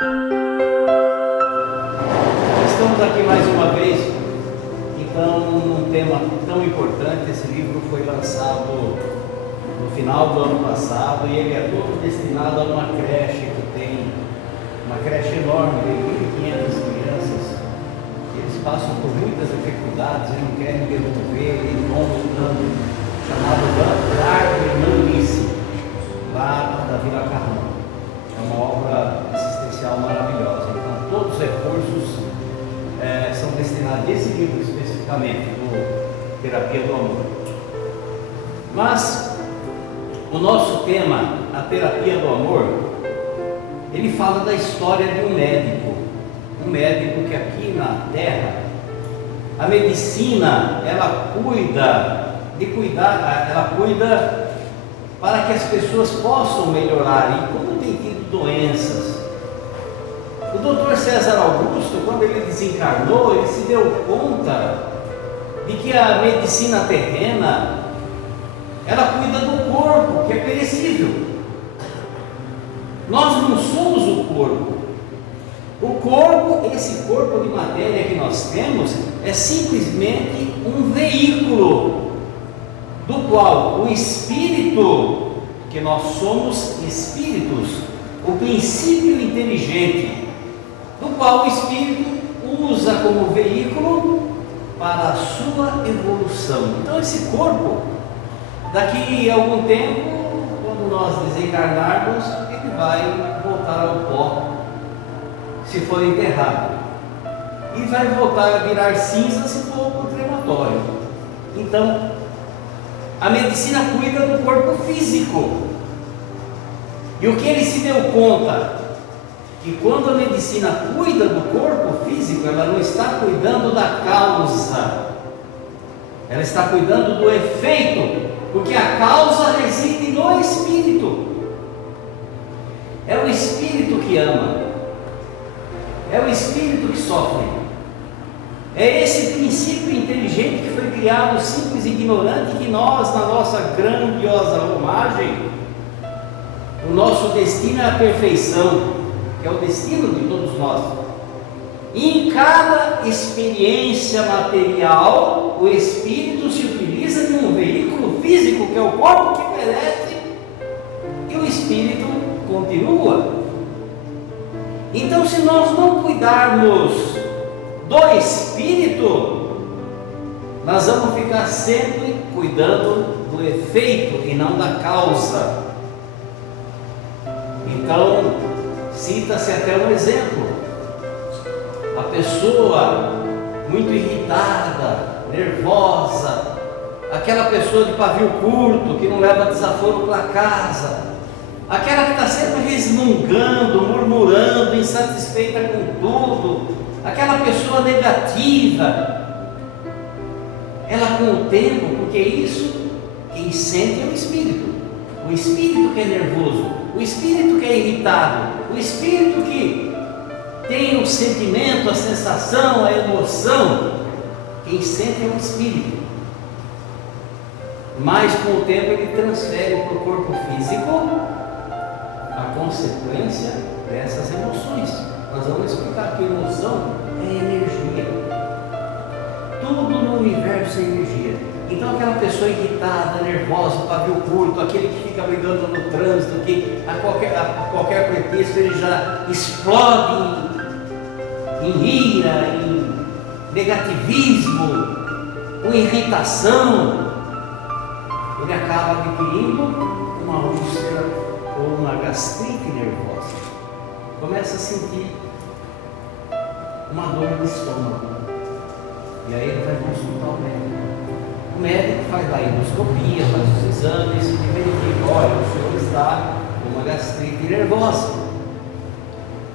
Estamos aqui mais uma vez, então, num tema tão importante. Esse livro foi lançado no final do ano passado e ele é todo destinado a uma creche que tem uma creche enorme, de 1.500 crianças. Eles passam por muitas dificuldades e não querem devolver, eles vão lutando, chamado Lar Irmãnice, lá da Vila Carrão. É uma obra assistencial maravilhosa. Então, todos os recursos são destinados a esse livro especificamente, do Terapia do Amor. Mas o nosso tema, a Terapia do Amor, ele fala da história de um médico que aqui na Terra, a medicina, ela cuida para que as pessoas possam melhorar. E como tem tido doenças, o Dr. César Augusto, quando ele desencarnou, ele se deu conta de que a medicina terrena, ela cuida do corpo, que é perecível. Nós não somos o corpo. O corpo, esse corpo de matéria que nós temos, é simplesmente um veículo do qual o espírito, que nós somos espíritos, o princípio inteligente, do qual o espírito usa como veículo para a sua evolução. Então esse corpo, daqui a algum tempo, quando nós desencarnarmos, ele vai voltar ao pó, se for enterrado, e vai voltar a virar cinza se for para o crematório. Então a medicina cuida do corpo físico. E o que ele se deu conta? Que quando a medicina cuida do corpo físico, ela não está cuidando da causa, ela está cuidando do efeito, porque a causa reside no espírito. É o espírito que ama, é o espírito que sofre. É esse princípio inteligente que foi criado simples e ignorante, que nós, na nossa grandiosa romagem, o nosso destino é a perfeição, que é o destino de todos nós. E em cada experiência material, o espírito se utiliza de um veículo físico, que é o corpo que perece, e o espírito continua. Então, se nós não cuidarmos do espírito, nós vamos ficar sempre cuidando do efeito e não da causa. Então, cita-se até um exemplo: a pessoa muito irritada, nervosa, aquela pessoa de pavio curto, que não leva desaforo para casa, aquela que está sempre resmungando, murmurando, insatisfeita com tudo, aquela pessoa negativa, ela com o tempo, porque isso, quem sente é o espírito que é nervoso, o espírito que é irritado, o espírito que tem o sentimento, a sensação, a emoção, quem sente é o espírito. Mas com o tempo ele transfere para o corpo físico a consequência dessas emoções. Nós vamos explicar que emoção é energia. Tudo no universo é energia. Então aquela pessoa irritada, nervosa, pavio curto, aquele que fica brigando no trânsito, que a qualquer pretexto ele já explode em ira, em negativismo, com irritação, ele acaba adquirindo uma úlcera ou uma gastrite nervosa. Começa a sentir uma dor no estômago, e aí ele vai consultar o médico. O médico faz lá a endoscopia, faz os exames e verifica: olha, o senhor está com uma gastrite nervosa.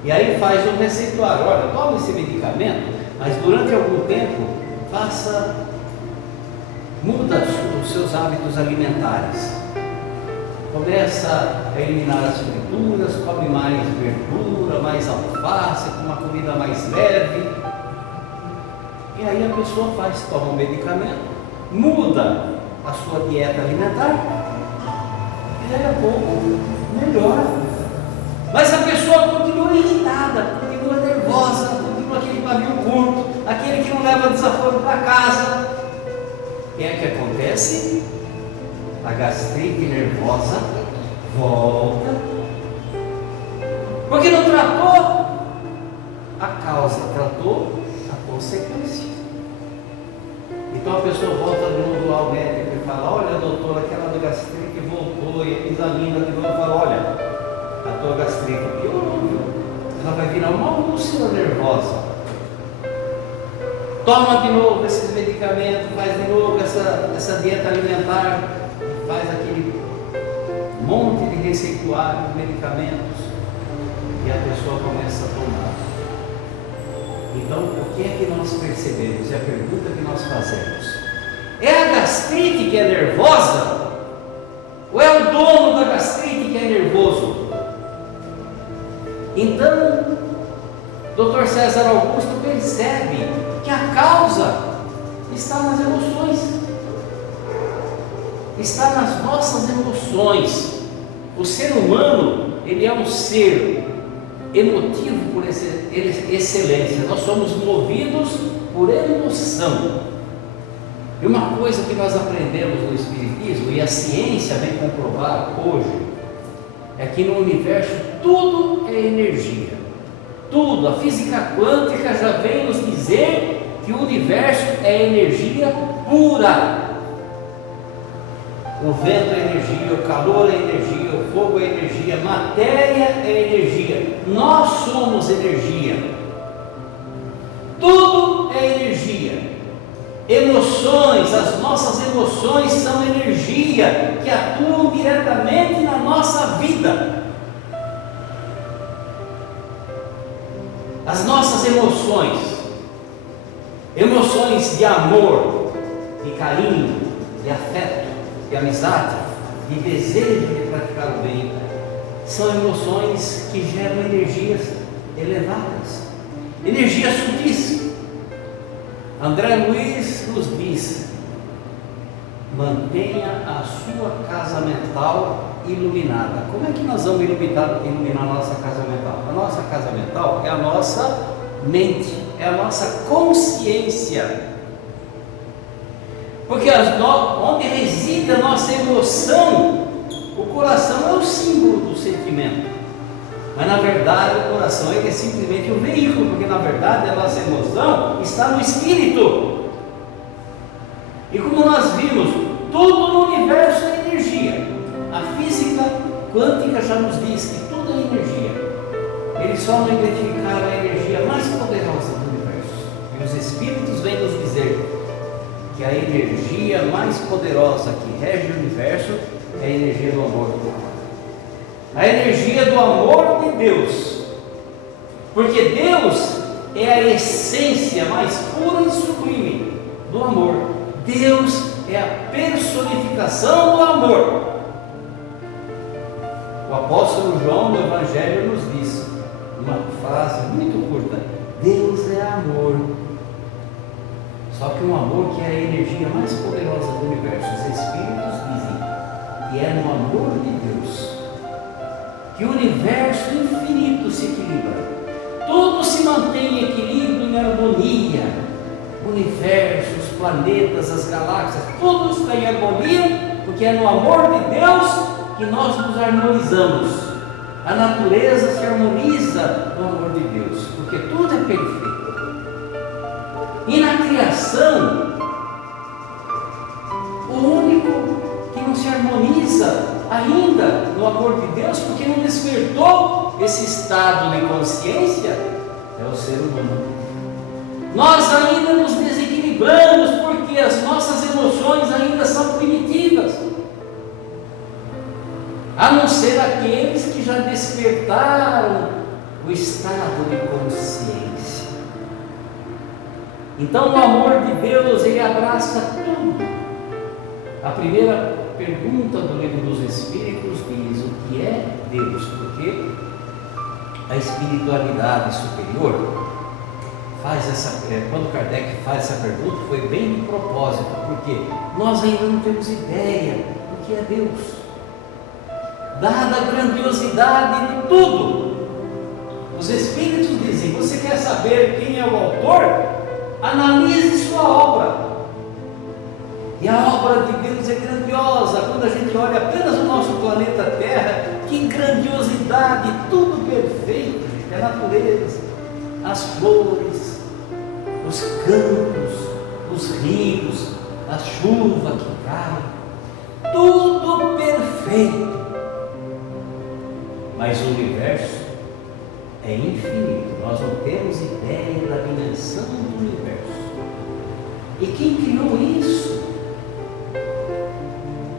E aí faz um receituário: olha, toma esse medicamento, mas durante algum tempo muda os seus hábitos alimentares. Começa a eliminar as frituras, come mais verdura, mais alface, com uma comida mais leve. E aí a pessoa toma um medicamento, muda a sua dieta alimentar e daí a pouco melhora. Mas a pessoa continua irritada, casa. O que é que acontece? A gastrite nervosa volta, porque não tratou a causa, tratou a consequência. Então a pessoa volta de novo ao médico e fala: olha, doutor, aquela do gastrite voltou, e examina de novo e fala: olha, a tua gastrite piorou, viu? Ela vai virar uma úlcera nervosa. Toma de novo esses medicamentos, faz de novo essa dieta alimentar, faz aquele monte de receituário de medicamentos, e a pessoa começa a tomar. Então, o que é que nós percebemos? É a pergunta que nós fazemos: é a gastrite que é nervosa? Ou é o dono da gastrite que é nervoso? Então, Dr. César Augusto percebe que a causa está nas emoções, está nas nossas emoções. O ser humano, ele é um ser emotivo por excelência. Nós somos movidos por emoção. E uma coisa que nós aprendemos no Espiritismo, e a ciência vem comprovar hoje, é que no universo tudo é energia. Tudo, a física quântica já vem nos dizer que o universo é energia pura. O vento é energia, o calor é energia, o fogo é energia, a matéria é energia. Nós somos energia. Tudo é energia. Emoções, as nossas emoções são energia que atuam diretamente na nossa vida. As nossas emoções de amor, de carinho, de afeto, de amizade, de desejo de praticar o bem, são emoções que geram energias elevadas, energias sutis. André Luiz nos diz: mantenha a sua casa mental iluminada. Como é que nós vamos iluminar a nossa casa mental? A nossa casa mental é a nossa mente, é a nossa consciência. Porque onde reside a nossa emoção, o coração é o símbolo do sentimento. Mas na verdade o coração é simplesmente um veículo, porque na verdade a nossa emoção está no espírito. E como nós vimos, tudo no universo é energia. A física quântica já nos diz que tudo é energia. Eles só não identificaram a energia mais poderosa do universo. E os espíritos vêm nos dizer que a energia mais poderosa que rege o universo é a energia do amor do Pai. A energia do amor de Deus. Porque Deus é a essência mais pura e sublime do amor. Deus é a personificação do amor. O apóstolo João no Evangelho nos diz, uma frase muito curta: Deus é amor. Só que um amor que é a energia mais poderosa do universo. Os Espíritos dizem que é no amor de Deus que o universo infinito se equilibra. Tudo se mantém em equilíbrio, em harmonia. O universo, os planetas, as galáxias, tudo está em harmonia, porque é no amor de Deus que nós nos harmonizamos. A natureza se harmoniza no amor de Deus, porque tudo é perfeito. E na criação, o único que não se harmoniza ainda no amor de Deus, porque não despertou esse estado de consciência, é o ser humano. Nós ainda nos desequilibramos porque as nossas emoções ainda são primitivas, a não ser aqueles que já despertaram o estado de consciência. Então o amor de Deus, ele abraça tudo. A primeira pergunta do Livro dos Espíritos diz: o que é Deus? Porque a espiritualidade superior faz quando Kardec faz essa pergunta, foi bem de propósito, porque nós ainda não temos ideia do que é Deus, dada a grandiosidade de tudo. Os Espíritos dizem: você quer saber quem é o autor? analise sua obra. E a obra de Deus é grandiosa. Quando a gente olha apenas o nosso planeta Terra, que grandiosidade, tudo perfeito, gente. A natureza, as flores, os campos, os rios, a chuva que cai, tudo perfeito. Mas o universo é infinito, nós não temos ideia da dimensão do universo. E quem criou isso?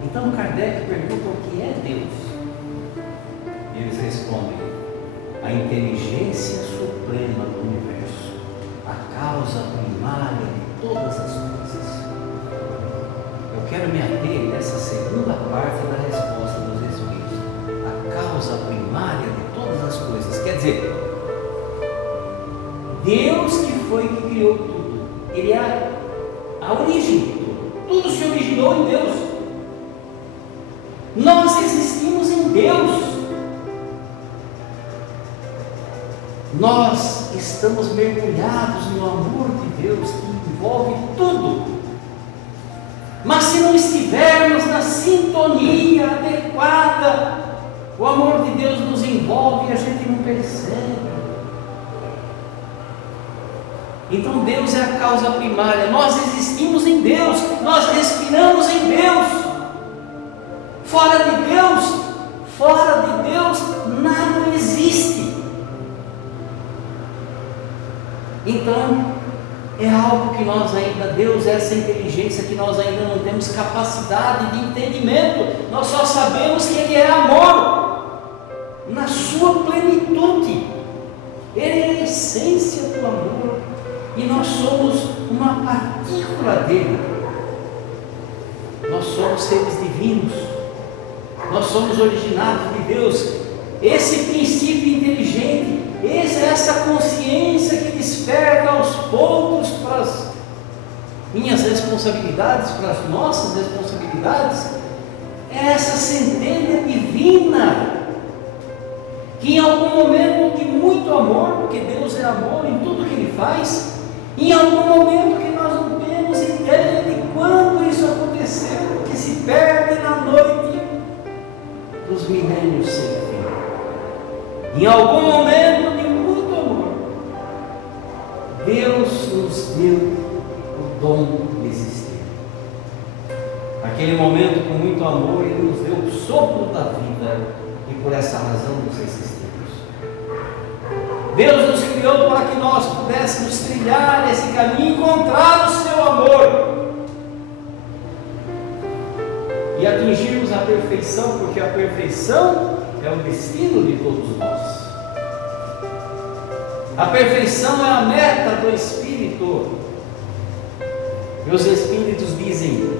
Então Kardec pergunta o que é Deus. Eles respondem: a inteligência suprema do universo, a causa primária de todas as coisas. Eu quero me ater nessa segunda parte da resposta dos Espíritos. A causa primária de todas as coisas. Quer dizer, Deus que foi que criou tudo. Ele é a origem de tudo. Tudo se originou em Deus. Nós existimos em Deus. Nós estamos mergulhados no amor de Deus que envolve tudo. Mas se não estivermos na sintonia adequada, o amor de Deus nos envolve e a gente não percebe. Então Deus é a causa primária. Nós existimos em Deus, nós respiramos em Deus. Fora de Deus, nada existe. Então, é algo que nós ainda, Deus é essa inteligência que nós ainda não temos capacidade de entendimento. Nós só sabemos que Ele é amor, na sua plenitude. Ele é a essência do amor, e nós somos uma partícula dele. Nós somos seres divinos. Nós somos originados de Deus. Esse princípio inteligente, essa consciência que desperta aos poucos para as minhas responsabilidades, para as nossas responsabilidades, é essa centelha divina, que em algum momento de muito amor, porque Deus é amor em tudo que Ele faz, em algum momento que nós não temos ideia de quando isso aconteceu, que se perde na noite dos milênios sem fim. Em algum momento de muito amor, Deus nos deu o dom de existir. Naquele momento, com muito amor, Ele nos deu o sopro da vida, e por essa razão nos existimos. Deus nos criou para que nós pudéssemos trilhar esse caminho e encontrar o seu amor e atingirmos a perfeição, porque a perfeição é o destino de todos nós. A perfeição é a meta do Espírito. E os Espíritos dizem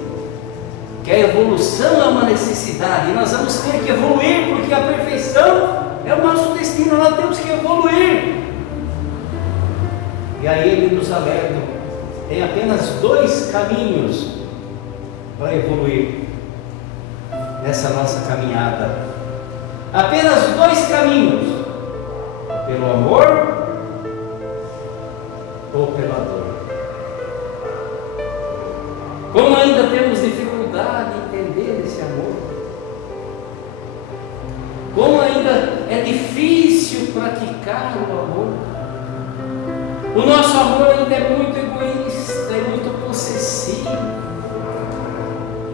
que a evolução é uma necessidade, e nós vamos ter que evoluir, porque a perfeição é o nosso destino, nós temos que evoluir. E aí ele nos alerta: tem apenas 2 caminhos para evoluir nessa nossa caminhada. Apenas 2 caminhos: pelo amor ou pela dor. Como ainda temos dificuldade em entender esse amor, como ainda é difícil praticar o amor, o nosso amor ainda é muito egoísta, é muito possessivo.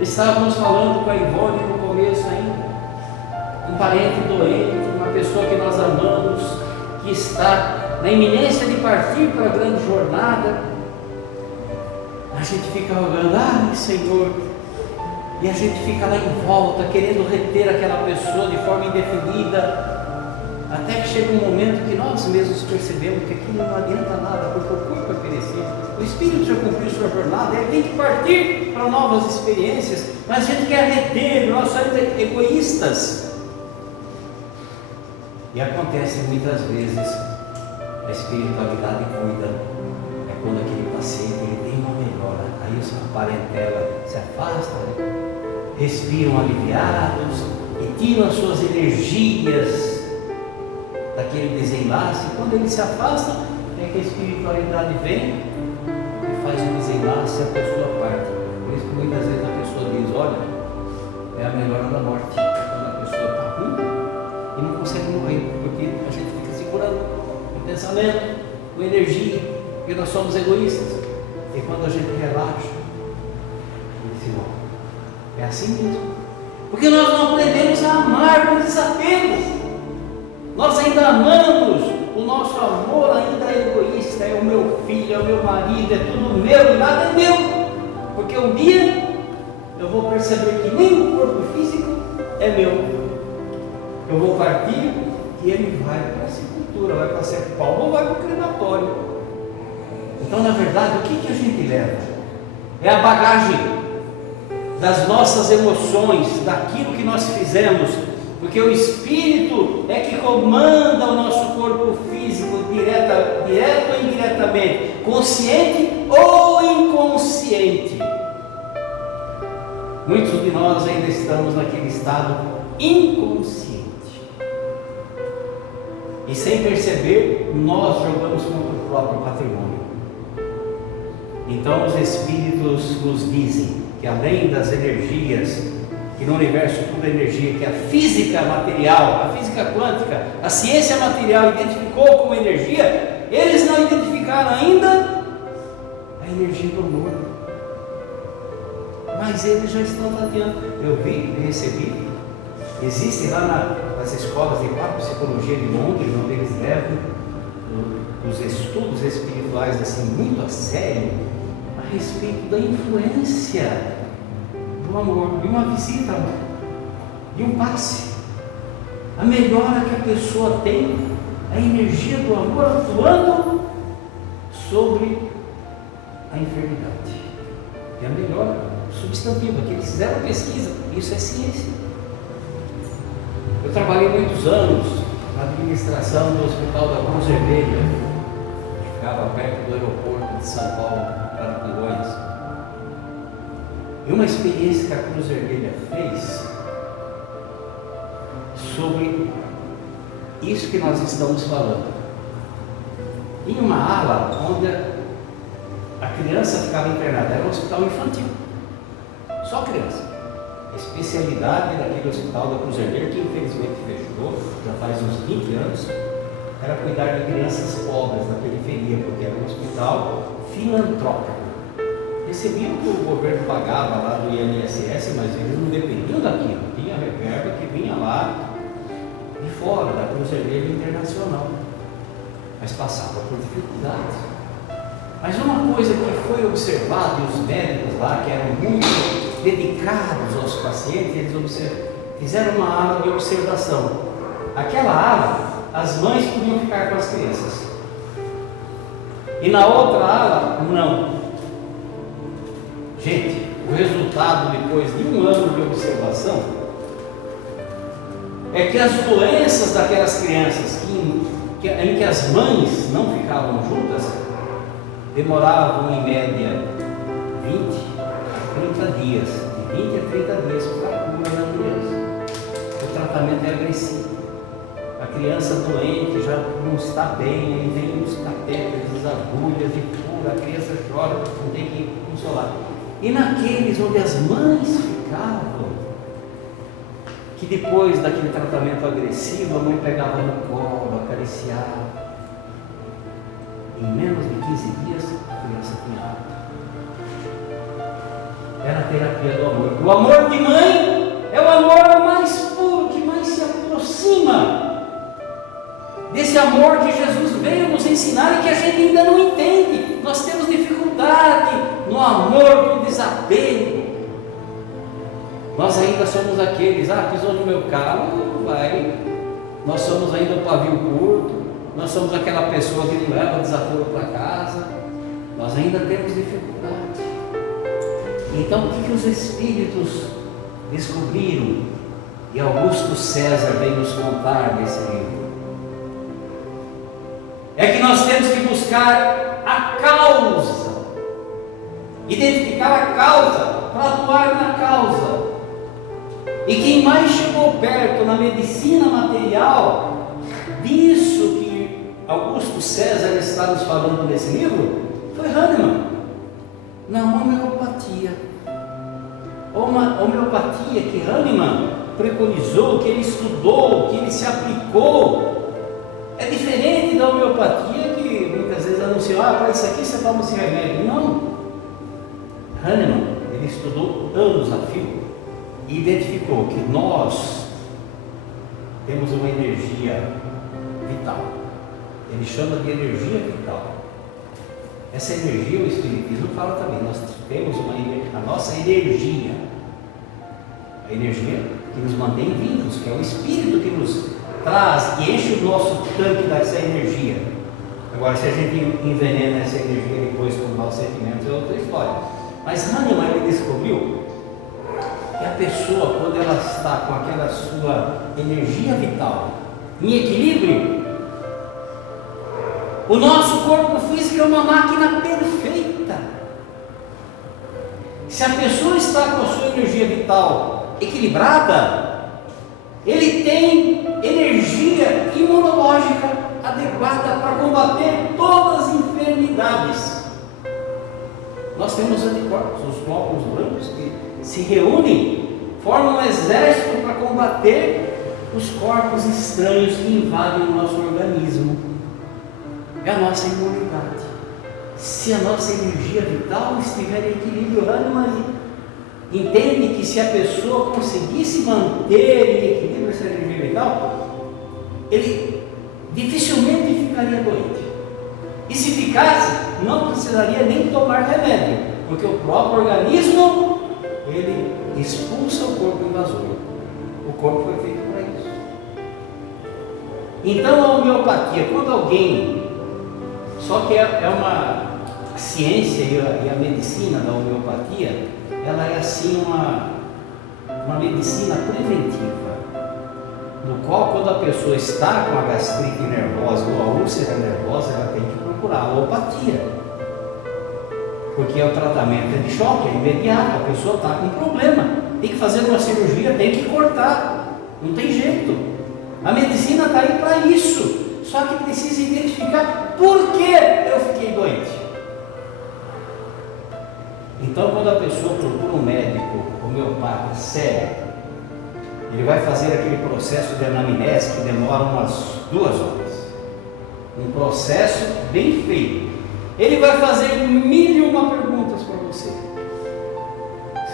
Estávamos falando com a Ivone no começo ainda, um parente doente, uma pessoa que nós amamos, que está na iminência de partir para a grande jornada. A gente fica rogando: ai Senhor, e a gente fica lá em volta, querendo reter aquela pessoa de forma indefinida, até que chega um momento que nós mesmos percebemos que aquilo não adianta nada, porque o corpo é perecível, o espírito já cumpriu sua jornada, ele tem que partir para novas experiências, mas a gente quer reter, nós somos egoístas. E acontece muitas vezes, a espiritualidade cuida, é quando aquele paciente ele tem uma melhora, aí a parentela se afasta, respiram aliviados e tiram as suas energias daquele desenlace. Quando eles se afastam, é que a espiritualidade vem faz o desenlace a pessoa parte. Por isso que muitas vezes a pessoa diz, olha, é a melhor hora da morte, quando a pessoa está ruim e não consegue morrer, porque a gente fica segurando o pensamento, com energia, porque nós somos egoístas. E quando a gente relaxa, ele se morre. É assim mesmo. Porque nós não aprendemos a amar com desapego. Nós ainda amamos, o nosso amor ainda é egoísta, é o meu filho, é o meu marido, é tudo meu e nada é meu. Porque um dia eu vou perceber que nem o corpo físico é meu. Eu vou partir e ele vai para a sepultura, vai para a sepultura ou vai para o crematório. Então, na verdade, o que a gente leva? É a bagagem das nossas emoções, daquilo que nós fizemos, porque o Espírito é que comanda o nosso corpo físico, direto ou indiretamente, consciente ou inconsciente. Muitos de nós ainda estamos naquele estado inconsciente, e sem perceber, nós jogamos contra o próprio patrimônio. Então os Espíritos nos dizem que além das energias, que no universo tudo é energia, que a física material, a física quântica, a ciência material identificou como energia, eles não identificaram ainda a energia do amor. Mas eles já estão tateando. Eu recebi, existe lá nas escolas de psicologia de Londres, onde eles levam os estudos espirituais assim, muito a sério, a respeito da influência do amor, de uma visita, de um passe. A melhora que a pessoa tem, a energia do amor atuando sobre a enfermidade. É a melhor substantiva, que eles fizeram pesquisa, isso é ciência. Eu trabalhei muitos anos na administração do Hospital da Cruz Vermelha, que ficava perto do aeroporto de São Paulo, para Congonhas. E uma experiência que a Cruz Vermelha fez sobre isso que nós estamos falando. Em uma ala onde a criança ficava internada, era um hospital infantil, só criança. A especialidade daquele hospital da Cruz Vermelha, que infelizmente fechou, já faz uns 20 anos, era cuidar de crianças pobres da periferia, porque era um hospital filantrópico. Recebiam o que o governo pagava lá do INSS, mas eles não dependiam daquilo, tinha reserva que vinha lá de fora, da Cruz Vermelha Internacional, mas passava por dificuldades. Mas uma coisa que foi observada, e os médicos lá, que eram muito dedicados aos pacientes, eles fizeram uma ala de observação. Aquela ala, as mães podiam ficar com as crianças, e na outra ala, não. Gente, o resultado depois de um ano de observação é que as doenças daquelas crianças em que as mães não ficavam juntas demoravam em média 20 a 30 dias, de 20 a 30 dias para a cura da criança. O tratamento é agressivo. A criança doente já não está bem, aí vem os catéteres, as agulhas e cura, a criança chora, não tem que consolar. E naqueles onde as mães ficavam, que depois daquele tratamento agressivo, a mãe pegava no colo, acariciava, em menos de 15 dias a criança tinha alta. Era a terapia do amor. O amor de mãe é o amor mais puro, que mais se aproxima desse amor que Jesus veio nos ensinar e que a gente ainda não entende. Nós temos dificuldade no amor com desapego. Nós ainda somos aqueles, pisou no meu carro, vai. Nós somos ainda o pavio curto, nós somos aquela pessoa que não leva desaforo para casa. Nós ainda temos dificuldade. Então, o que os Espíritos descobriram? E Augusto César vem nos contar nesse livro. É que nós temos que buscar a causa, identificar a causa, para atuar na causa. E quem mais chegou perto na medicina material disso que Augusto César está nos falando nesse livro foi Hahnemann. na homeopatia. Uma homeopatia que Hahnemann preconizou, que ele estudou, que ele se aplicou, é diferente da homeopatia que muitas vezes anunciou: para isso aqui você toma esse remédio. Não. Hahnemann, ele estudou anos a fio e identificou que nós temos uma energia vital. Ele chama de energia vital. Essa energia, o Espiritismo fala também, nós temos a nossa energia, a energia que nos mantém vivos, que é o Espírito que nos traz, que enche o nosso tanque dessa energia. Agora, se a gente envenena essa energia depois com maus sentimentos, é outra história. Mas Hahnemann, ele descobriu que a pessoa, quando ela está com aquela sua energia vital em equilíbrio, o nosso corpo físico é uma máquina perfeita. Se a pessoa está com a sua energia vital equilibrada, ele tem energia imunológica adequada para combater todas as enfermidades. Nós temos anticorpos, os glóbulos brancos, que se reúnem, formam um exército para combater os corpos estranhos que invadem o nosso organismo. É a nossa imunidade. Se a nossa energia vital estiver em equilíbrio, Hahnemann entende que se a pessoa conseguisse manter em equilíbrio essa energia vital, ele dificilmente ficaria doente. E se ficasse, não precisaria nem tomar remédio, porque o próprio organismo, ele expulsa o corpo invasor. O corpo foi feito para isso. Então a homeopatia, quando alguém... Só que é uma ciência e a medicina da homeopatia, ela é assim uma medicina preventiva, no qual, quando a pessoa está com a gastrite nervosa ou a úlcera nervosa, ela tem que procurar a alopatia, porque o tratamento é de choque, é imediato. A pessoa está com um problema, tem que fazer uma cirurgia, tem que cortar, não tem jeito. A medicina está aí para isso. Só que precisa identificar por que eu fiquei doente. Então, quando a pessoa procura um médico homeopata sério, ele vai fazer aquele processo de anamnese que demora umas 2 horas. Um processo bem feito. Ele vai fazer 1001 perguntas para você.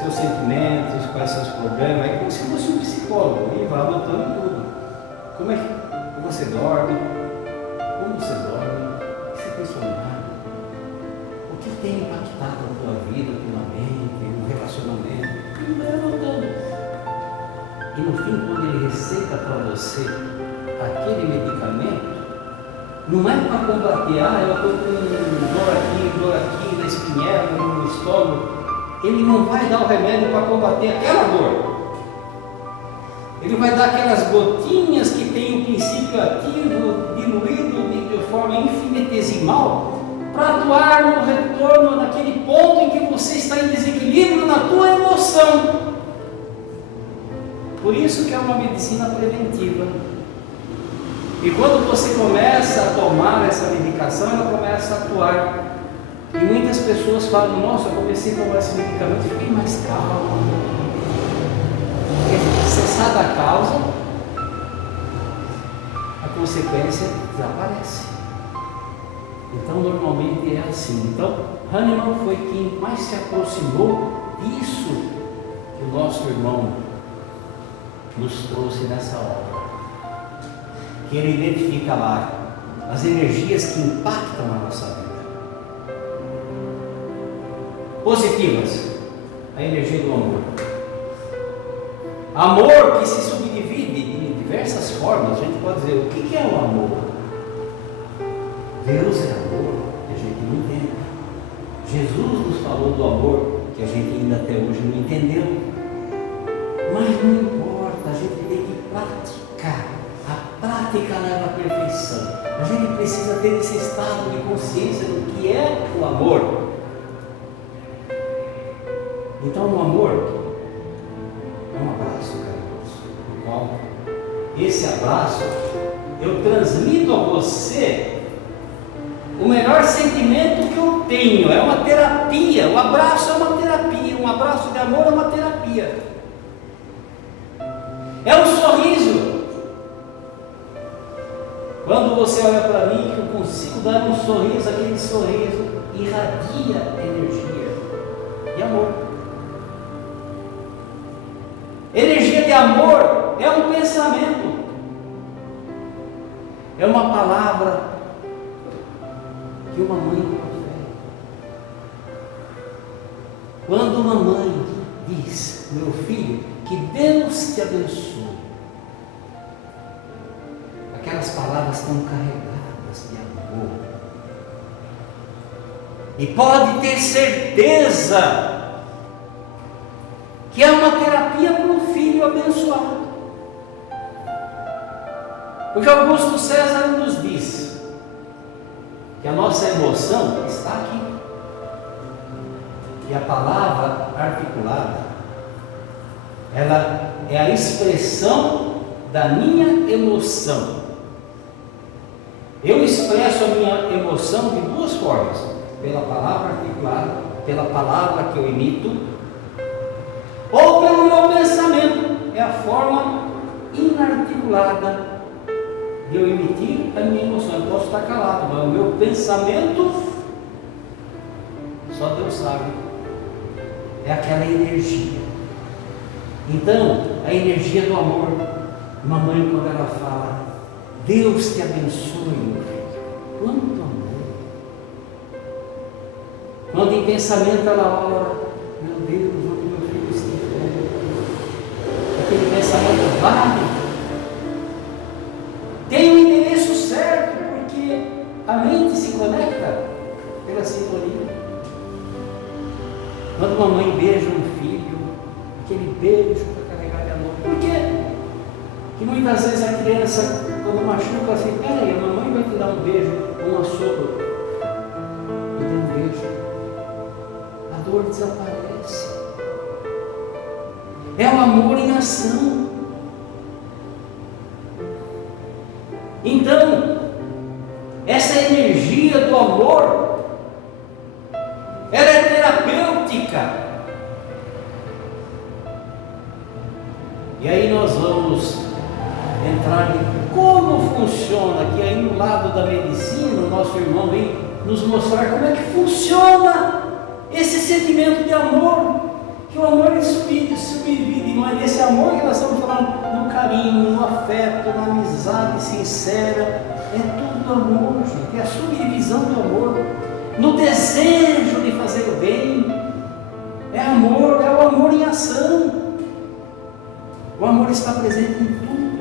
Seus sentimentos, quais são os problemas, é como se fosse um psicólogo. Ele vai anotando tudo. Como é que você dorme? Como você dorme? O que você tem sonhado? O que tem impactado a tua vida, a tua mente, o relacionamento? Ele vai anotando. E no fim, quando ele receita para você aquele medicamento, não é para combater, eu estou com dor aqui, na espinhela, no estômago. Ele não vai dar o remédio para combater aquela dor. Ele vai dar aquelas gotinhas que tem o princípio ativo diluído de forma infinitesimal para atuar no retorno naquele ponto em que você está em desequilíbrio na tua emoção. Por isso que é uma medicina preventiva. E quando você começa a tomar essa medicação, ela começa a atuar. E muitas pessoas falam: nossa, eu comecei a tomar esse medicamento e fiquei mais calmo. Cessada a causa, a consequência desaparece. Então, normalmente é assim. Então, Hahnemann foi quem mais se aproximou disso que o nosso irmão nos trouxe nessa obra. Que ele identifica lá as energias que impactam a nossa vida. Positivas, a energia do amor. Amor que se subdivide de diversas formas. A gente pode dizer: o que é o amor? Deus é amor, que a gente não entende. Jesus nos falou do amor, que a gente ainda até hoje não entendeu. Mas não importa, a gente tem que praticar. A prática leva à perfeição. A gente precisa ter esse estado de consciência do que é o amor. Então, o amor é um abraço carinhoso, no qual esse abraço eu transmito a você o melhor sentimento que eu tenho, é uma terapia. O abraço é uma terapia, um abraço de amor é uma terapia. É um sorriso. Quando você olha para mim, que eu consigo dar um sorriso, aquele sorriso irradia energia de amor. Energia de amor é um pensamento, é uma palavra que uma mãe profere. Quando uma mãe diz: meu filho, que Deus te abençoe, aquelas palavras estão carregadas de amor. E pode ter certeza que é uma terapia para um filho abençoado. Porque Augusto César nos diz que a nossa emoção está aqui. E a palavra articulada, ela é a expressão da minha emoção. Eu expresso a minha emoção de duas formas: pela palavra articulada, pela palavra que eu emito, ou pelo meu pensamento. É a forma inarticulada de eu emitir a minha emoção. Eu posso estar calado, mas o meu pensamento, só Deus sabe, é aquela energia. Então, a energia do amor. Uma mãe, quando ela fala: Deus te abençoe, meu filho, quanto amor. Quando em pensamento ela ora: meu Deus, onde meu filho estiver, aquele pensamento vale, tem o endereço certo, porque a mente se conecta pela sintonia. Quando uma mãe beija um filho, aquele beijo para carregar de amor. Por quê? Que muitas vezes a criança, quando machuca, assim: peraí, a mamãe vai te dar um beijo, um assopro, e dá um beijo, a dor desaparece. É o amor em ação. Então, essa energia do amor, ela é terapêutica. E aí nós vamos entrar em como funciona, que aí no lado da medicina, o nosso irmão vem nos mostrar como é que funciona esse sentimento de amor, que o amor é subdivide, não é nesse amor que nós estamos falando, no carinho, no afeto, na amizade sincera, é tudo amor, gente, é a subdivisão do amor, no desejo de fazer o bem, é amor, é o amor em ação. O amor está presente em tudo.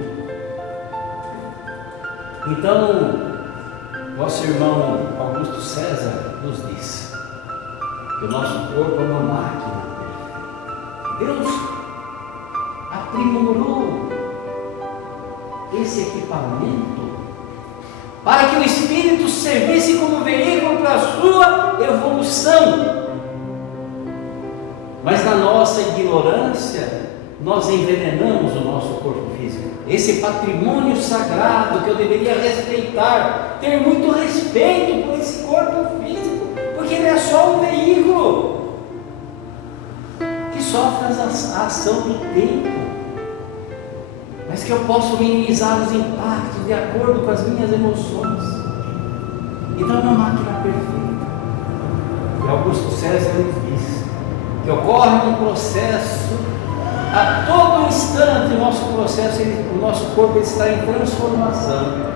Então, nosso irmão Augusto César nos diz que o nosso corpo é uma máquina perfeita. Deus aprimorou esse equipamento para que o Espírito servisse como veículo para a sua evolução. Mas na nossa ignorância, nós envenenamos o nosso corpo físico, esse patrimônio sagrado que eu deveria respeitar, ter muito respeito por esse corpo físico, porque ele é só um veículo que sofre a ação do tempo, mas que eu posso minimizar os impactos de acordo com as minhas emoções. Então é uma máquina perfeita. E Augusto César nos diz que ocorre um processo a todo instante. O nosso processo, o nosso corpo está em transformação.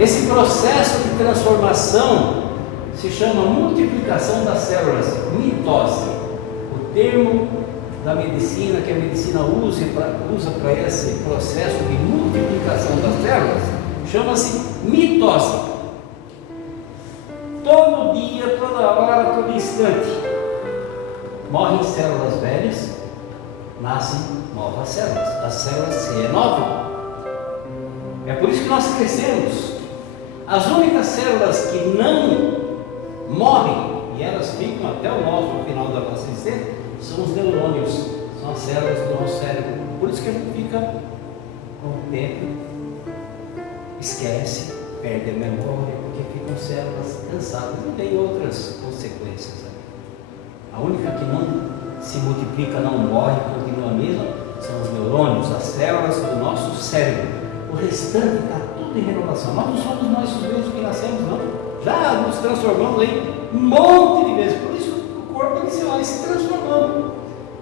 Esse processo de transformação se chama multiplicação das células, mitose. O termo da medicina, que a medicina usa para esse processo de multiplicação das células, chama-se mitose. Todo dia, toda hora, todo instante, morrem células velhas, nascem novas células. As células se renovam. É por isso que nós crescemos. As únicas células que não morrem, e elas ficam até o nosso final da nossa existência, são os neurônios, são as células do nosso cérebro. Por isso que a gente fica com o tempo, esquece, perde a memória, porque ficam células cansadas e tem outras consequências. A única que não se multiplica, não morre, continua a mesma, são os neurônios, as células do nosso cérebro. O restante está tudo em renovação. Nós não somos nós mesmos que nascemos, não. Já nos transformamos aí um monte de vezes. Por isso o corpo ele vai se transformando.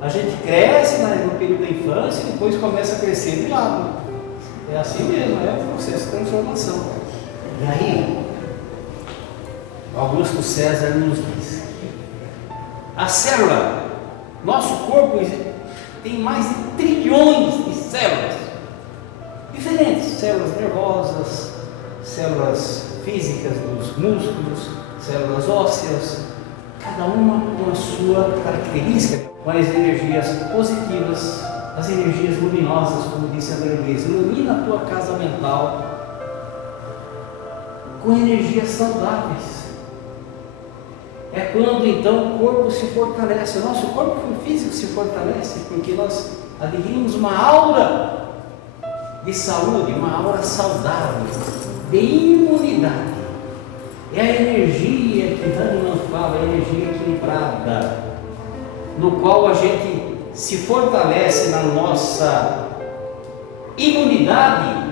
A gente cresce no período da infância e depois começa a crescer de lado. É assim mesmo, é o processo de transformação. E aí, Augusto César nos diz: a célula, nosso corpo tem mais de trilhões de células diferentes, células nervosas, células físicas dos músculos, células ósseas, cada uma com a sua característica, com as energias positivas, as energias luminosas, como disse André Luiz, ilumina a tua casa mental com energias saudáveis. É quando então o corpo se fortalece, o nosso corpo físico se fortalece, porque nós adquirimos uma aura de saúde, uma aura saudável, de imunidade. É a energia que Hahnemann fala, a energia equilibrada, no qual a gente se fortalece na nossa imunidade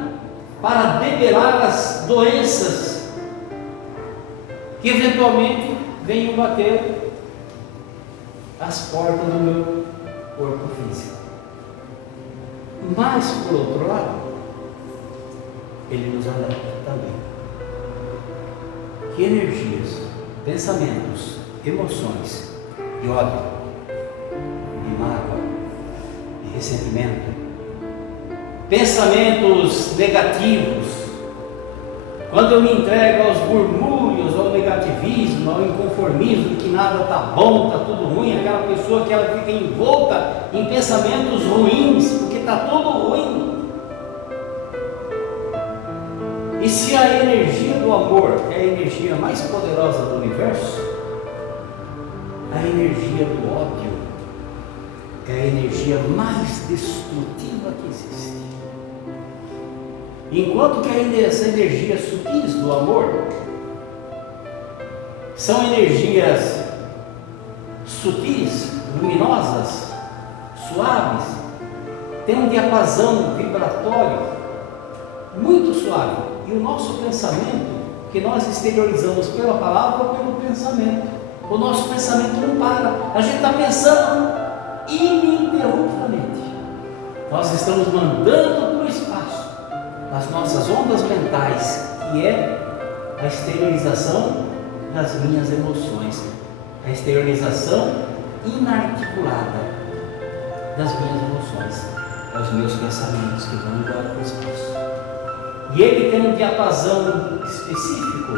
para debelar as doenças que eventualmente venham bater as portas do meu corpo físico. Mas, por outro lado, ele nos alerta também que energias, pensamentos, emoções de ódio, de mágoa, de ressentimento, pensamentos negativos, quando eu me entrego aos murmúrios, ao negativismo, ao inconformismo, de que nada está bom, está tudo ruim, aquela pessoa que ela fica envolta em pensamentos ruins, porque está tudo ruim. E se a energia do amor é a energia mais poderosa do universo, a energia do ódio é a energia mais destrutiva que existe. Enquanto que essas energias sutis do amor são energias sutis, luminosas, suaves, tem um diapasão vibratório muito suave. E o nosso pensamento, que nós exteriorizamos pela palavra ou pelo pensamento, o nosso pensamento não para, a gente está pensando ininterruptamente. Nós estamos mandando para o espaço as nossas ondas mentais, que é a exteriorização das minhas emoções, a exteriorização inarticulada das minhas emoções, aos meus pensamentos que vão embora para o espaço. E ele tem um diapasão específico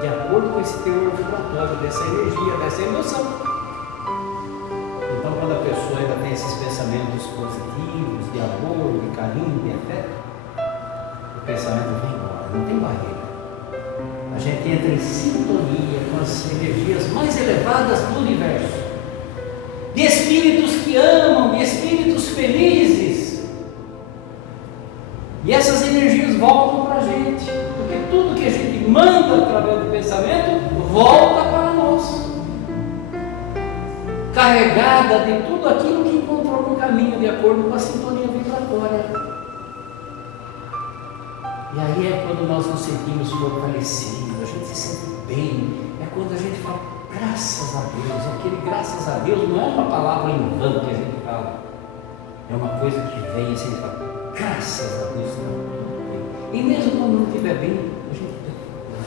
de acordo com esse teor vibratório dessa energia, dessa emoção. Então, quando a pessoa ainda tem esses pensamentos positivos, de amor, de carinho, de afeto, o pensamento vem embora, não tem barreira. A gente entra em sintonia com as energias mais elevadas do universo, de espíritos que amam, de espíritos felizes. E essas energias voltam para a gente, porque tudo que a gente manda através do pensamento volta para nós, carregada de tudo aquilo que encontrou no caminho, de acordo com a sintonia vibratória. E aí é quando nós nos sentimos fortalecidos, a gente se sente bem, é quando a gente fala graças a Deus. Aquele graças a Deus não é uma palavra em vão que a gente fala, é uma coisa que vem assim e fala graças a Deus. E mesmo quando não estiver bem, a gente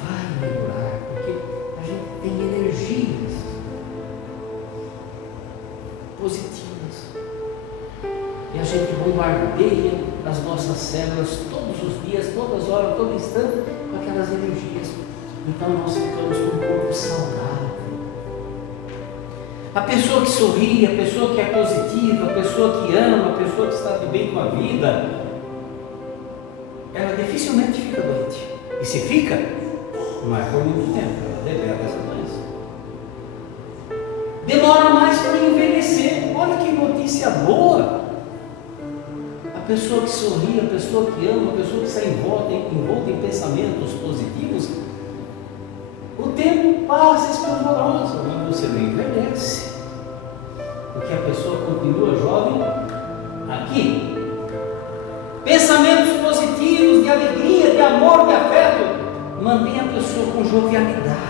vai melhorar, porque a gente tem energias positivas e a gente bombardeia as nossas células todos os dias, todas as horas, todo instante com aquelas energias. Então nós ficamos com um corpo saudável. A pessoa que sorri, a pessoa que é positiva, a pessoa que ama, a pessoa que está de bem com a vida, ela dificilmente fica doente. E se fica, não é por muito tempo, ela devera essa doença. Demora mais para envelhecer. Olha que notícia boa! A pessoa que sorri, a pessoa que ama, a pessoa que está envolta em pensamentos positivos, o tempo passa esplendoroso e você não envelhece, porque a pessoa continua jovem aqui. Pensamentos positivos, de alegria, de amor, de afeto, mantém a pessoa com jovialidade.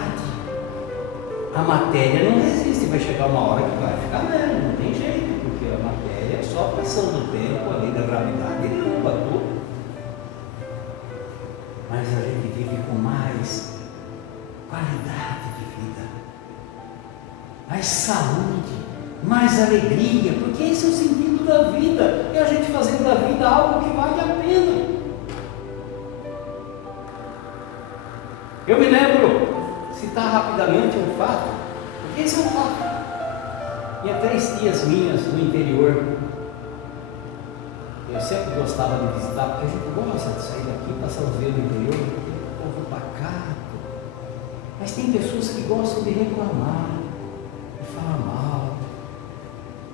A matéria não resiste, vai chegar uma hora que vai ficar velha, não tem jeito, porque a matéria é só a pressão do tempo, além da gravidade, ele limpa tudo. Mas a gente vive com mais qualidade de vida, mais saúde, mais alegria, porque esse é o sentido da vida, é a gente fazer da vida algo que vale a pena. Eu me lembro, citar rapidamente um fato, porque esse é um fato. Tinha 3 tias minhas no interior. Eu sempre gostava de visitar, porque a gente gosta de sair daqui, passar os dias no interior, porque o povo pacato. Mas tem pessoas que gostam de reclamar, de falar mal.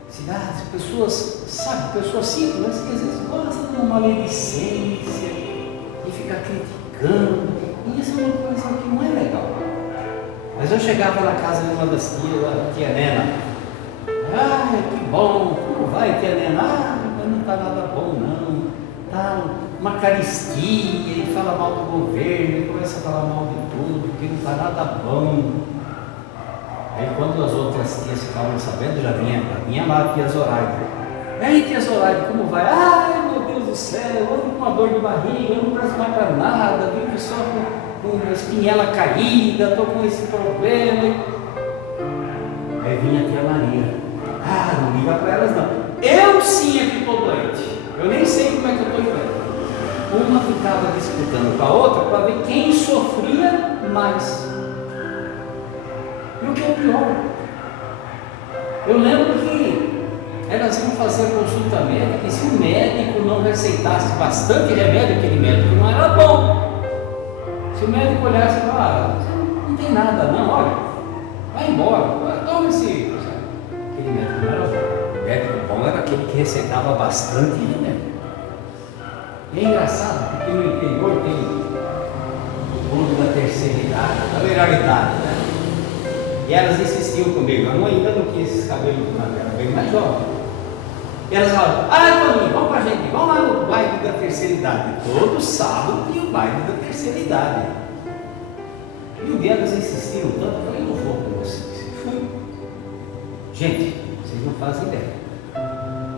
Cidades, pessoas, sabe, pessoas simples, mas que às vezes gostam de uma maledicência, de ficar criticando. E isso é uma coisa que não é legal. Mas eu chegava na casa de uma das tias, a tia Nena. Ai, que bom, como vai, tia Nena? Ah, mas não está nada bom não. Está uma caristia, e fala mal do governo, e começa a falar mal de tudo, porque não está nada bom. Aí quando as outras tias ficavam sabendo, já vinha lá a tia Zoraide. E aí, tia Zoraide, como vai? Ai, meu Deus do céu, eu ando com uma dor de barriga, eu não presto mais para nada, vivo só com a espinhela caída, estou com esse problema. Aí vinha a tia Maria. Ah, não liga para elas não. Eu sim é que estou doente. Eu nem sei como é que eu estou doente. Uma ficava disputando com a outra para ver quem sofria mais. E o que é pior? Eu lembro que elas iam fazer consulta médica e se o médico não receitasse bastante remédio, aquele médico não era bom. Se o médico olhasse e falasse, não tem nada não, olha, vai embora, toma esse. Aquele médico não era bom. O médico bom era aquele que receitava bastante remédio. E é engraçado, porque no interior tem o mundo da terceira idade, da melhor idade, né? E elas insistiam comigo, a mãe ainda não tinha esses cabelos, era bem mais jovem. E elas falavam, Toninho, vamos com a gente, vamos lá no baile da terceira idade. Todo sábado tinha o baile da terceira idade. E um dia elas insistiram tanto, eu falei, eu não vou com vocês. E fui. Gente, vocês não fazem ideia.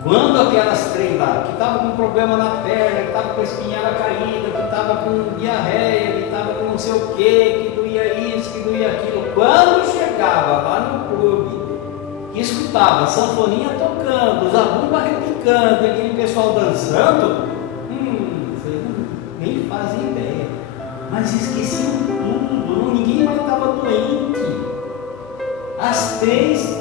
Quando aquelas 3 lá, que estavam com problema na perna, que estavam com a espinhela caída, que estavam com diarreia, que estavam com não sei o que doía isso, que doía aquilo, quando chegava lá no clube, que escutava a sanfoninha tocando, a zabumba repicando, e aquele pessoal dançando, vocês nem fazem ideia, mas esqueciam tudo, ninguém mais estava doente. As 3,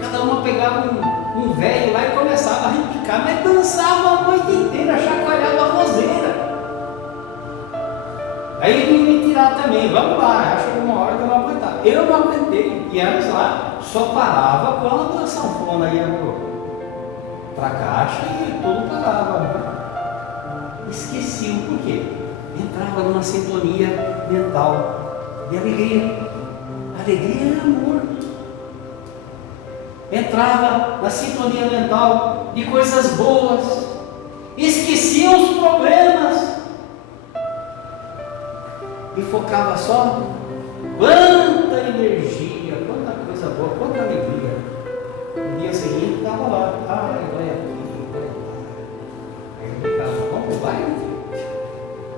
cada uma pegava um velho lá e começava a repicar, mas dançava a noite inteira, chacoalhava a roseira. Aí ele ia me tirar também, vamos lá, acho que uma hora que eu não aguentava. Eu não aguentei, e elas lá só parava quando a sanfona ia para a caixa e tudo parava. Esqueciam, por quê? Entrava numa sintonia mental de alegria. Alegria é amor. Entrava na sintonia mental de coisas boas, esqueciam os problemas e focava só quanta energia, quanta coisa boa, quanta alegria. No dia seguinte estava lá, vai aqui, vai lá. Aí eu ficava, como vai?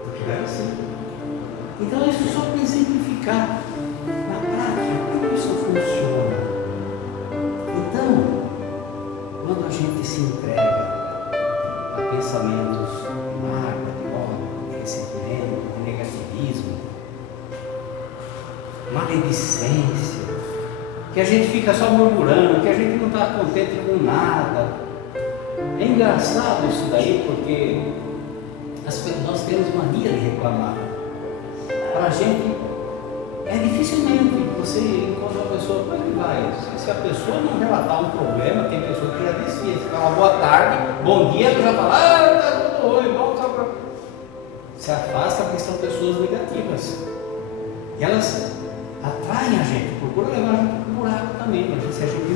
Porque era assim. Então isso só para exemplificar na prática como isso funciona. Então, quando a gente se entrega a pensamentos de mágoa, de ódio, de ressentimento, de negativismo, maledicência, que a gente fica só murmurando, que a gente não está contente com nada. É engraçado isso daí, porque nós temos mania de reclamar. Para a gente, é dificilmente você encontra uma pessoa, como é que vai? Se a pessoa não relatar um problema, tem pessoa que já disse isso, fala boa tarde, bom dia, tu já fala, do olho, se afasta porque são pessoas negativas. E elas atraem a gente, procuram levar a gente para o buraco também. Mas se a gente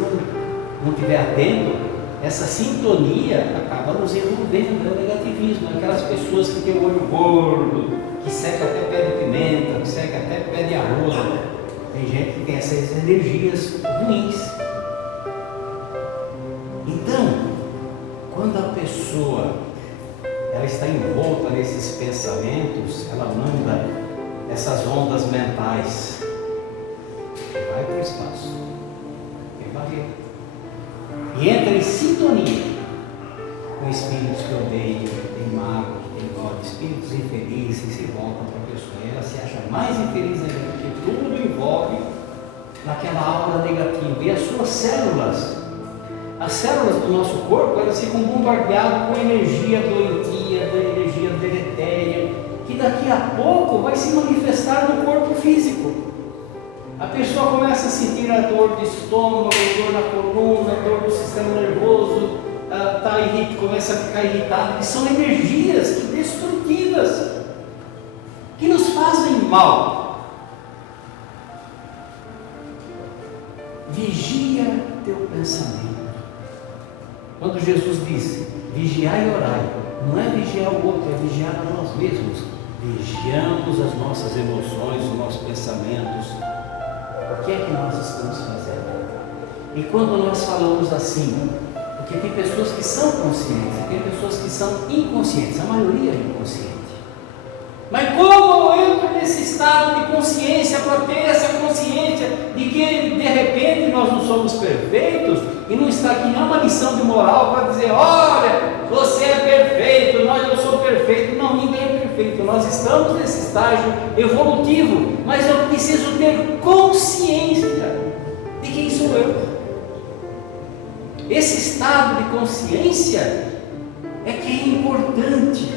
não estiver atento, essa sintonia acaba nos envolvendo no negativismo. Aquelas pessoas que têm o olho gordo, que seca até pé de pimenta, que seca até pé de arroz. Tem gente que tem essas energias ruins. Então, quando a pessoa ela está envolta nesses pensamentos, ela manda essas ondas mentais, vai para o espaço, tem barreira, e entra em sintonia com espíritos que odeiam, que tem mágoa, que tem ódio, espíritos infelizes que se voltam para a pessoa, e ela se acha mais infeliz ainda, porque tudo envolve naquela aura negativa, e as suas células, as células do nosso corpo, elas ficam bombardeadas com energia doentia, energia deletéria, que daqui a pouco vai se manifestar no corpo físico. A pessoa começa a sentir a dor de estômago, dor na coluna, dor do sistema nervoso, começa a ficar irritado, que são energias destrutivas, que nos fazem mal. Vigia teu pensamento. Quando Jesus disse, vigiai e orai, não é vigiar o outro, é vigiar a nós mesmos. Vigiamos as nossas emoções, os nossos pensamentos. O que é que nós estamos fazendo? E quando nós falamos assim, porque tem pessoas que são conscientes, e tem pessoas que são inconscientes, a maioria é inconsciente. Mas como eu entro nesse estado de consciência, para ter essa consciência de que de repente nós não somos perfeitos, e não está aqui nenhuma lição de moral para dizer, olha, você é perfeito, eu sou perfeito. Não, ninguém é perfeito, nós estamos nesse estágio evolutivo, mas eu preciso ter consciência de quem sou eu. Esse estado de consciência é que é importante.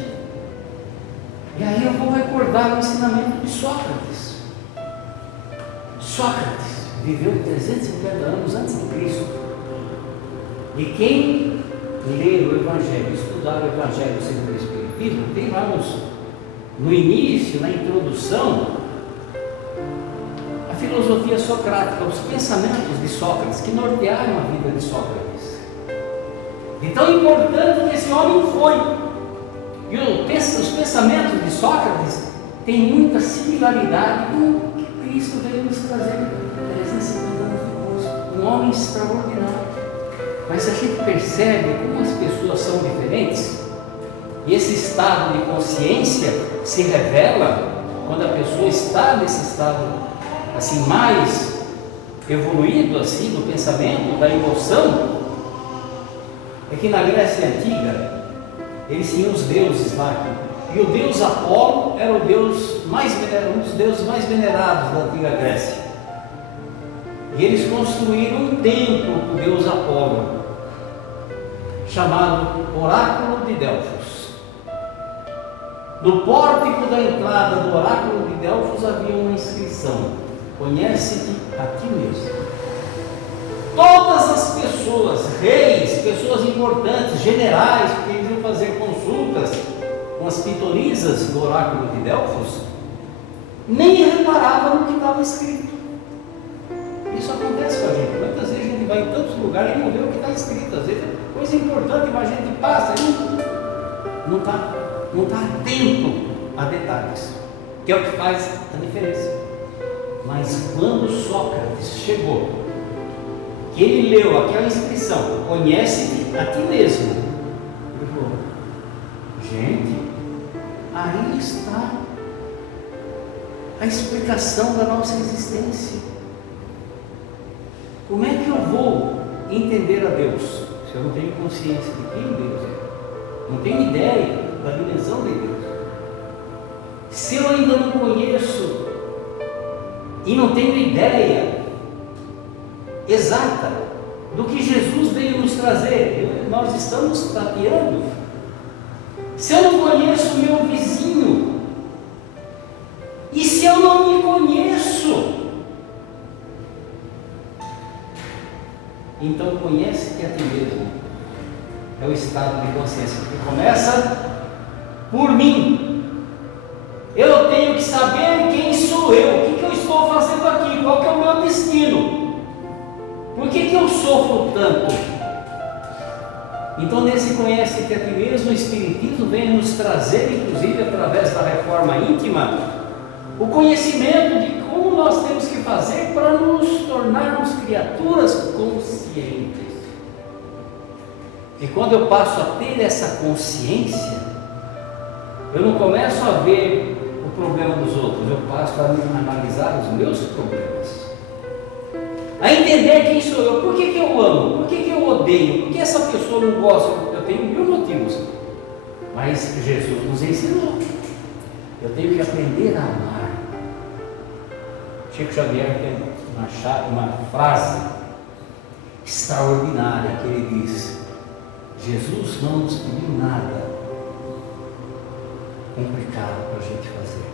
E aí eu vou recordar o ensinamento de Sócrates. Sócrates viveu 350 anos antes de Cristo. E quem ler o Evangelho, estudar o Evangelho segundo o Espiritismo, tem lá no início, na introdução, a filosofia socrática, os pensamentos de Sócrates, que nortearam a vida de Sócrates. E tão importante que esse homem foi. E os pensamentos de Sócrates têm muita similaridade com o que Cristo veio nos trazer 350 anos depois. Um homem extraordinário. Mas a gente percebe como as pessoas são diferentes, e esse estado de consciência se revela quando a pessoa está nesse estado assim mais evoluído assim do pensamento, da emoção. É que na Grécia Antiga eles tinham os deuses lá, e o deus Apolo era um dos deuses mais venerados da antiga Grécia. E eles construíram um templo para o deus Apolo, chamado Oráculo de Delfos. No pórtico da entrada do Oráculo de Delfos havia uma inscrição: conhece-te a ti mesmo. Todas as pessoas, reis, pessoas importantes, generais, que eles iam fazer consultas com as pitonisas do Oráculo de Delfos, nem reparavam no que estava escrito. Isso acontece com a gente. Quantas vezes a gente vai em tantos lugares e não vê o que está escrito? Às vezes é coisa importante, mas a gente passa e não está atento a detalhes, que é o que faz a diferença. Mas quando Sócrates chegou, que ele leu aquela inscrição, conhece-te a ti mesmo, ele falou, gente, aí está a explicação da nossa existência. Como é que eu vou entender a Deus se eu não tenho consciência de quem Deus é? Não tenho ideia da dimensão de Deus. Se eu ainda não conheço e não tenho ideia exata do que Jesus veio nos trazer, nós estamos tateando. Se eu não conheço o meu vizinho, e se eu não me conheço, então conhece-te a ti mesmo. É o estado de consciência que começa por mim. Eu tenho que saber quem sou eu, o que eu estou fazendo aqui, qual que é o meu destino, por que eu sofro tanto. Então, nesse conhece-te a ti mesmo, o Espiritismo vem nos trazer, inclusive através da reforma íntima, o conhecimento de como nós temos que fazer para nos tornarmos criaturas conscientes. E quando eu passo a ter essa consciência, eu não começo a ver o problema dos outros, eu passo a analisar os meus problemas, a entender quem sou eu, por que eu amo, por que eu odeio, por que essa pessoa não gosta. Eu tenho 1000 motivos, mas Jesus nos ensinou, eu tenho que aprender a amar. Chico Xavier tem uma frase extraordinária que ele diz: Jesus não nos pediu nada complicado para a gente fazer.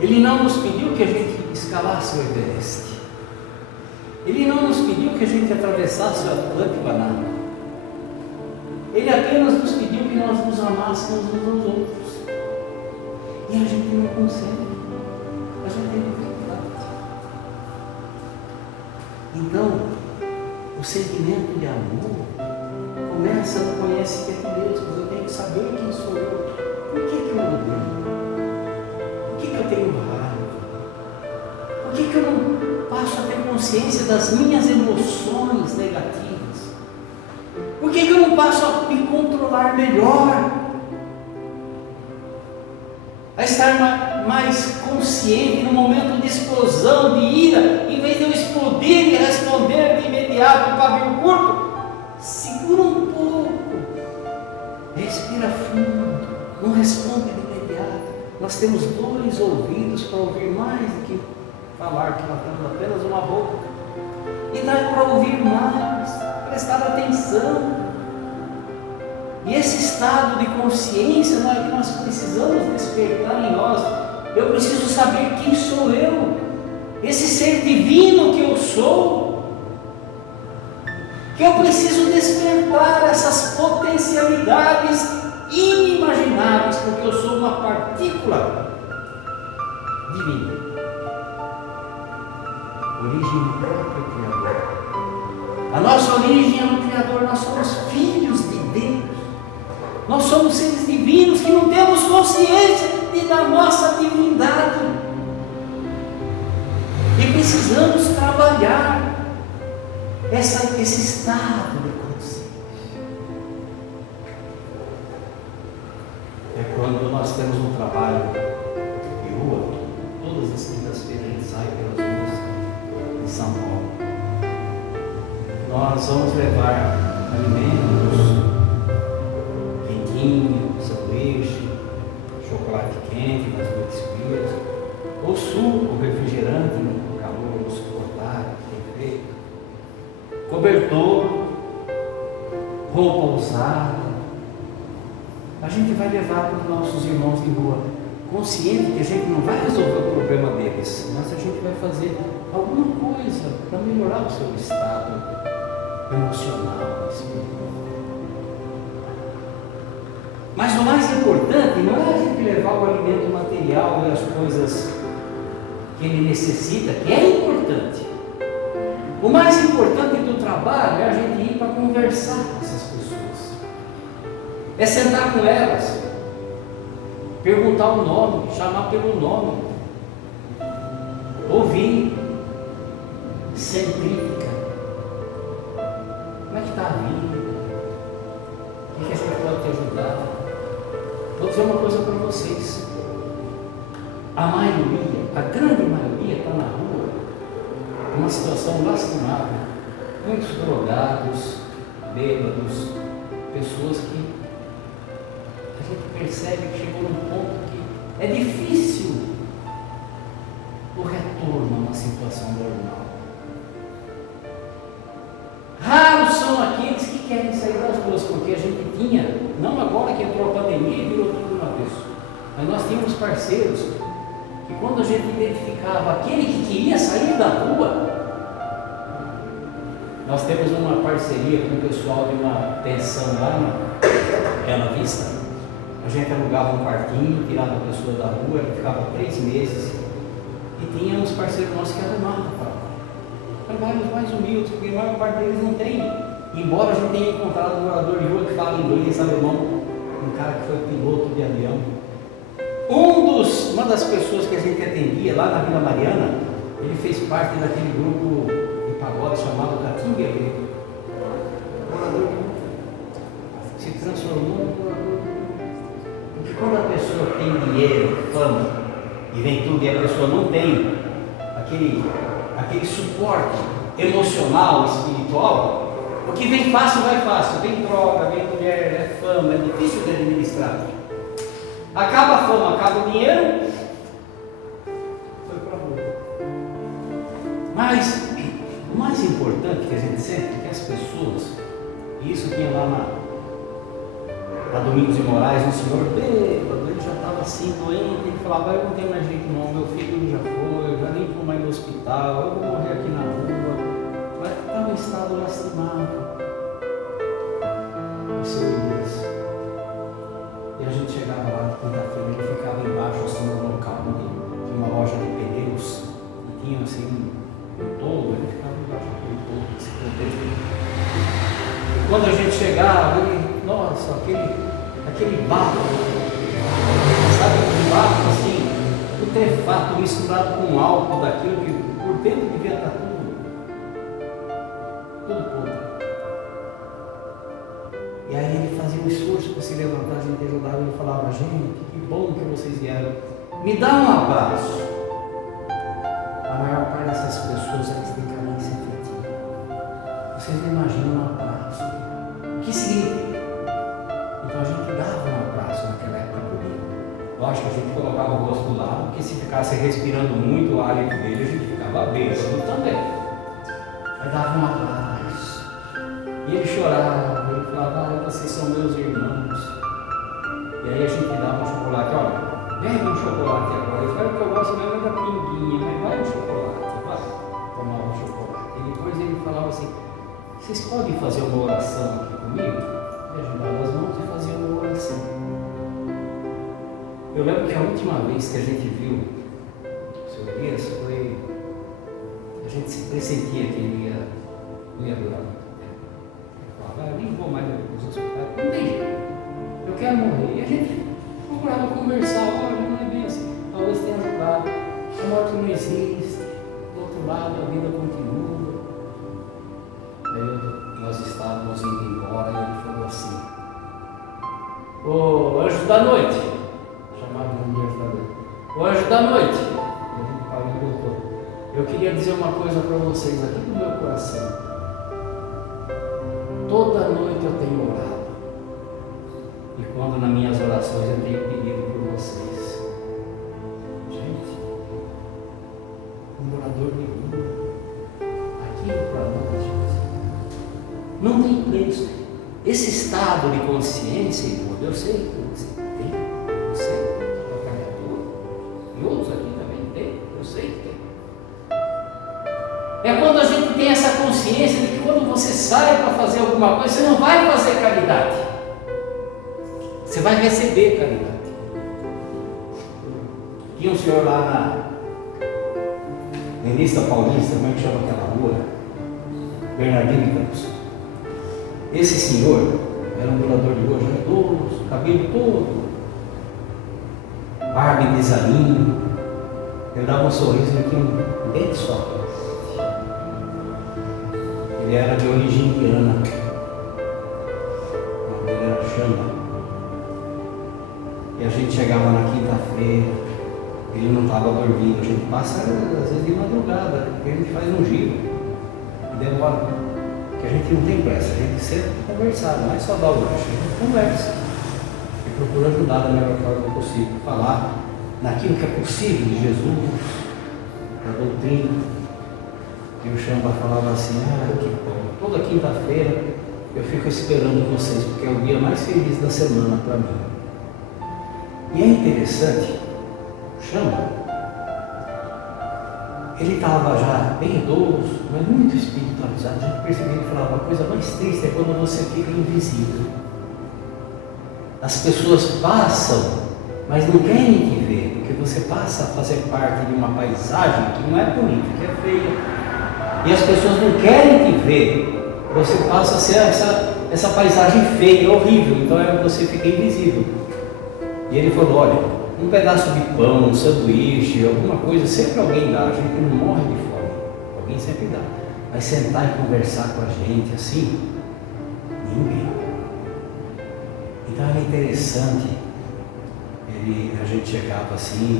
Ele não nos pediu que a gente escalasse o Everest. Ele não nos pediu que a gente atravessasse o Atlântico Banana. Ele apenas nos pediu que nós nos amássemos uns aos outros. E a gente não consegue. A gente tem dificuldade. Então, o sentimento de amor começa no conhece-te a ti mesmo. Eu tenho que saber quem sou eu. Por que eu odeio? Por que eu tenho raiva? Por que eu não passo a ter consciência das minhas emoções negativas? Por que eu não passo a me controlar melhor? A estar mais consciente no momento de explosão, de ira, em vez de eu explodir e responder de imediato, pavio curto, segura um pouco, respira fundo, não responde de imediato. Nós temos 2 ouvidos para ouvir mais do que falar, que nós temos apenas uma boca. E dá para ouvir mais, prestar atenção. E esse estado de consciência não é que nós precisamos despertar em nós. Eu preciso saber quem sou eu, esse ser divino que eu sou, que eu preciso despertar essas potencialidades inimagináveis, porque eu sou uma partícula divina, origem própria do Criador. A nossa origem é no Criador, nós somos filhos de Deus. Nós somos seres divinos que não temos consciência da nossa divindade. E precisamos trabalhar esse estado de consciência. É quando nós temos um trabalho de rua, todas as quintas-feiras a gente sai pelas ruas de São Paulo. Nós vamos levar alimentos, quentinho, sanduíche, chocolate quente nas noites frias, ou suco, refrigerante no calor, não suportar, tem feito, cobertor, roupa usada. A gente vai levar para os nossos irmãos de rua, consciente que a gente não vai resolver o problema deles, mas a gente vai fazer alguma coisa para melhorar o seu estado emocional, espiritual. Mas o mais importante não é a gente levar o alimento material e as coisas que ele necessita, que é importante. O mais importante do trabalho é a gente ir para conversar com essas pessoas. É sentar com elas, perguntar o nome, chamar pelo nome, ouvir, sem crítica. Como é que está a vida? O que a gente pode te ajudar? Vou dizer uma coisa para vocês. A maioria, a grande maioria está na rua, numa situação lastimável. Muitos drogados, bêbados, pessoas que a gente percebe que chegou num ponto que é difícil o retorno a uma situação normal. Raros são aqueles que querem sair das ruas, porque a gente tinha, não agora que entrou a pandemia e virou tudo uma vez, mas nós tínhamos parceiros que quando a gente identificava aquele que queria sair da rua, nós temos uma parceria com o pessoal de uma pensão lá na Bela Vista, A gente alugava um quartinho, tirava a pessoa da rua, ela ficava 3 meses. E tinha uns parceiros nossos que arrumavam trabalhos mais humildes, porque a maior parte deles não tem. Embora a gente tenha encontrado um morador de rua que fala inglês, alemão, um cara que foi piloto de avião. Uma das pessoas que a gente atendia lá na Vila Mariana, ele fez parte daquele grupo de pagode chamado Catinguele. Morador de rua. Se transformou em morador. Porque quando a pessoa tem dinheiro, fama, e vem tudo e a pessoa não tem aquele suporte emocional, espiritual, o que vem fácil vai fácil, vem droga, vem mulher, é fama, é difícil de administrar. Acaba a fama, acaba o dinheiro, foi para a rua. Mas o mais importante que a gente sente é que as pessoas, e isso tinha lá na Domingos de Moraes, um senhor bêbado, ele já estava assim doente, ele falava, eu não tenho mais jeito não, meu filho já foi, eu já nem estou mais no hospital, eu vou morrer aqui na rua, mas estava em estado lastimado. O seu Elias. E a gente chegava lá de quinta-feira, ele ficava embaixo assim no local onde tinha uma loja de pneus, e tinha assim um toldo, ele ficava embaixo daquele toldo, esse contexto. E quando a gente chegava, ele, nossa, aquele barro, sabe, aquele barro assim, putrefato, misturado com álcool daquilo que por dentro devia estar tudo podre. E aí ele fazia um esforço para se levantar, a gente ajudava, ele falava, gente, que bom que vocês vieram, me dá um abraço. A maior parte dessas pessoas, elas têm carência afetiva. Vocês não imaginam um abraço. O que significa? Então a gente dava um abraço naquela época por ele. Lógico que a gente colocava o rosto do lado, porque se ficasse respirando muito o hálito dele, a gente ficava bêbado também. Aí dava um abraço. E ele chorava, ele falava, vocês são meus irmãos. E aí a gente dava um chocolate, olha, bebe um chocolate agora. Ele falava, o que eu gosto mesmo é da pinguinha, mas vai um chocolate, vai tomar um chocolate. E depois ele falava assim, vocês podem fazer uma oração aqui comigo? E ajudava as mãos e fazia uma oração. Eu lembro que a última vez que a gente viu o Sr. Elias foi, a gente se pressentia que ele não ia durar muito tempo. Ele falava, eu nem vou mais nos hospitais, não tem jeito, eu quero morrer. E a gente procurava conversar, olha, não é bem assim, talvez tenha ajudado, a morte não existe, do outro lado a vida continua. Nós estávamos indo embora e ele falou assim, ô anjo da noite, chamado de anjo da noite, ô anjo da noite, e voltou, eu queria dizer uma coisa para vocês aqui no meu coração, toda noite eu tenho orado, e quando nas minhas orações eu tenho pedido por vocês, gente, um morador de rua, aquilo para nós, gente, não tem preço. Esse estado de consciência, irmão, eu sei que você tem, você é trabalhador, e outros aqui também tem, eu sei que tem. É quando a gente tem essa consciência de que quando você sai para fazer alguma coisa, você não vai fazer caridade, você vai receber caridade. Tinha um senhor lá na Ministra Paulista, como é que chama aquela rua? Bernardino Campos. Esse senhor era um morador de rua, já idoso, cabelo todo, barba e desalinho, ele dava um sorriso, ele tinha um dente só. Ele era de origem indiana, ele era Xamba. E a gente chegava na quinta-feira, ele não estava dormindo, a gente passa às vezes de madrugada, porque a gente faz um giro e demora. Que a gente não tem pressa, a gente senta para conversar, não é só dar o lanche, a gente conversa e procura ajudar da melhor forma possível, falar naquilo que é possível de Jesus, da doutrina. E o Xamba falava assim, que bom, toda quinta-feira eu fico esperando vocês, porque é o dia mais feliz da semana para mim. E é interessante, o Xamba, ele estava já bem idoso, mas muito espiritualizado. A gente percebeu que ele falava, a coisa mais triste é quando você fica invisível. as pessoas passam, mas não querem te ver, porque você passa a fazer parte de uma paisagem que não é bonita, que é feia, e as pessoas não querem te ver, você passa a ser essa paisagem feia, horrível, então você fica invisível. E ele falou: olha, um pedaço de pão, um sanduíche, alguma coisa, sempre alguém dá, a gente não morre de fome, alguém sempre dá, mas sentar e conversar com a gente assim, ninguém. Então era interessante, a gente chegava assim,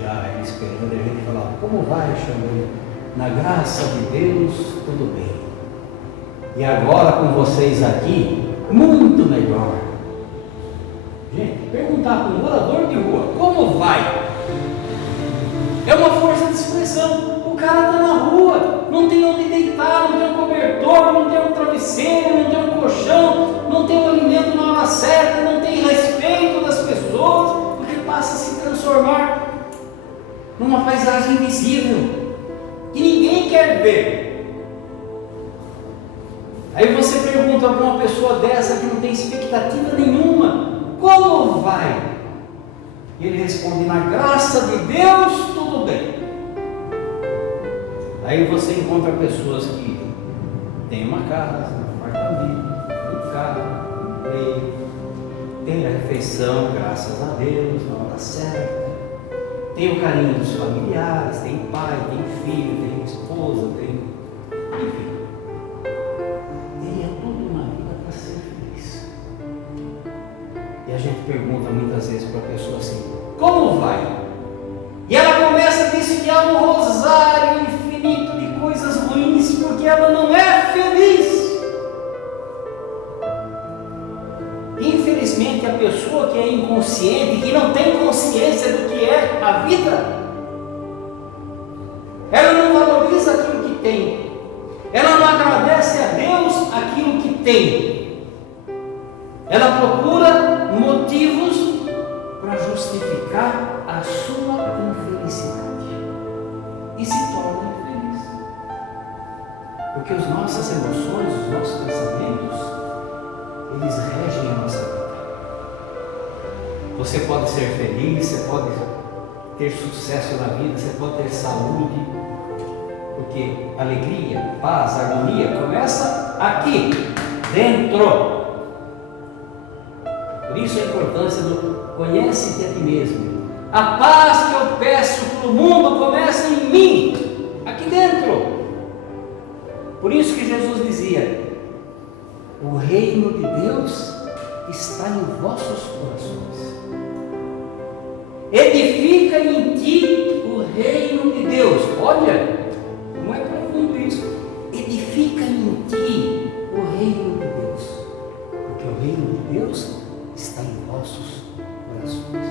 já ele esperando, a gente falava: como vai, Xangô? Na graça de Deus, tudo bem. E agora com vocês aqui, muito melhor. Gente, perguntar para um morador de rua, como vai? É uma força de expressão. O cara está na rua, não tem onde deitar, não tem um cobertor, não tem um travesseiro, não tem um colchão, não tem um alimento na hora certa, não tem respeito das pessoas, porque passa a se transformar numa paisagem invisível que ninguém quer ver. Aí você pergunta para uma pessoa dessa que não tem expectativa nenhuma: como vai? E ele responde: na graça de Deus, tudo bem. Aí você encontra pessoas que têm uma casa, um apartamento, um carro, um emprego, tem a refeição, graças a Deus, na hora certa, tem o carinho dos familiares, tem pai, tem filho, tem esposa, tem... enfim. Teria tudo na vida para ser feliz. E a gente pergunta muitas vezes para a pessoa assim: como vai? E ela começa a desfiar um rosário infinito de coisas ruins, porque ela não é feliz. Infelizmente, a pessoa que é inconsciente, que não tem consciência do que é a vida, ela não valoriza aquilo que tem, ela não agradece a Deus aquilo que tem, ela procura motivos para justificar a sua infelicidade e se torna infeliz, porque as nossas emoções, os nossos pensamentos, eles regem a nossa vida. Você pode ser feliz, você pode ter sucesso na vida, você pode ter saúde, porque alegria, paz, harmonia começa aqui, dentro. Por isso a importância do conhece-te a ti mesmo. A paz que eu peço para o mundo começa em mim, aqui dentro. Por isso que Jesus dizia: o reino de Deus está em vossos corações. Edifica em ti o reino de Deus. Olha, não é profundo isso. Edifica em ti o reino de Deus, porque o reino de Deus está em vossos corações.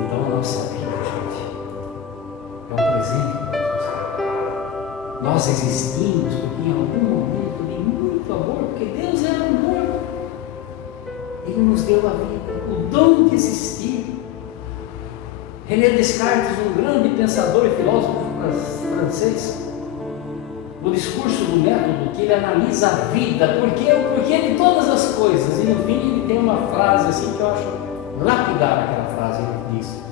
Então a nossa vida, gente, é um presente de Deus. Nós existimos porque em algum momento de muito amor, porque Deus é amor, Ele nos deu a vida, o dom de existir. René Descartes, um grande pensador e filósofo francês, no discurso do método, que ele analisa a vida, o porquê de todas as coisas, e no fim ele tem uma frase assim que eu acho lapidar. Aquela frase, ele diz: